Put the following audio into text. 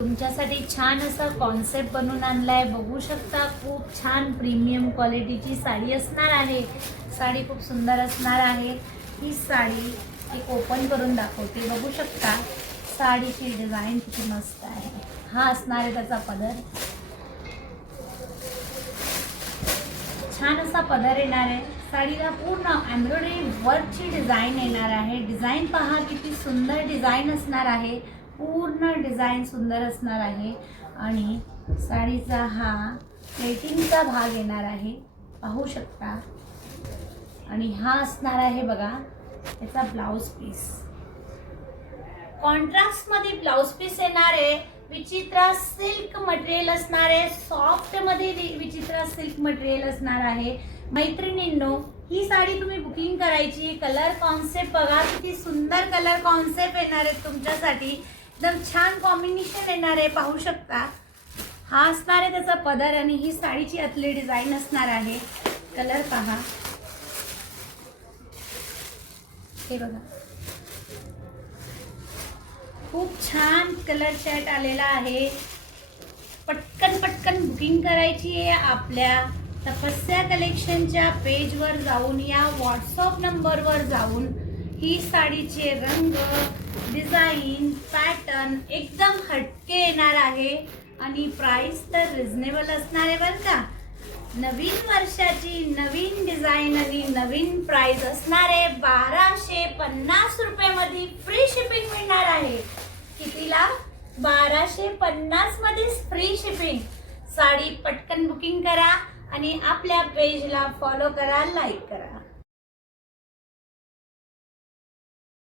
तुमच्यासाठी छान असा कॉन्सेप्ट बनवून आणलाय, बघू शकता। खूप छान प्रीमियम क्वालिटीची साडी असणार आहे। साडी खूप सुंदर असणार आहे। ही साडी एक ओपन करून दाखवते, बघू शकता। साडीची डिझाइन किती मस्त आहे। हा असणार आहे त्याचा पदर, छान असा पदर येणार आहे। साडीला पूर्ण एम्ब्रॉयडरी वर्कची डिझाइन येणार आहे। डिझाइन पहा किती सुंदर डिझाइन असणार आहे। पूर्ण डिझाइन सुंदर असणार आहे आणि साडीचा हा प्लेटिंगचा भाग येणार आहे, पाहू शकता। आणि हा असणार आहे बघा याचा ब्लाउज पीस। कॉन्ट्रास्ट मध्ये ब्लाउज पीस येणार आहे। विचित्रा सिल्क मटेरियल असणार आहे। सॉफ्ट मध्ये विचित्रा सिल्क मटेरियल असणार आहे। मैत्रिणींनो, ही साडी तुम्ही बुकिंग करायची। कलर कॉन्सेप्ट बघा किती सुंदर कलर कॉन्सेप्ट येणार आहे तुमच्यासाठी। एकदम छान कॉम्बिनेशन येणार आहे, पाहू शकता। हा असणार आहे त्याचा पदर आणि ही साडीची आतली डिझाइन असणार आहे। कलर पहा, हे बघा खूप छान कलर सेट आलेला आहे। पटकन पटकन बुकिंग करायची आहे। आपल्या तपस्या कलेक्शनच्या पेजवर जाऊन या व्हॉट्सअप नंबरवर जाऊन ही साडीचे रंग, डिझाइन, पॅटर्न एकदम हटके येणार आहे आणि प्राइस तर रिझनेबल असणार आहे बरं का। नवीन वर्षाची नवीन डिझाइन आणि नवीन प्राइस असणार आहे। 1250 रुपये मध्ये फ्री शिपिंग मिळणार आहे। कितीला? 1250 मध्ये फ्री शिपिंग। साडी पटकन बुकिंग करा आणि आपल्या पेजला फॉलो करा, लाईक करा।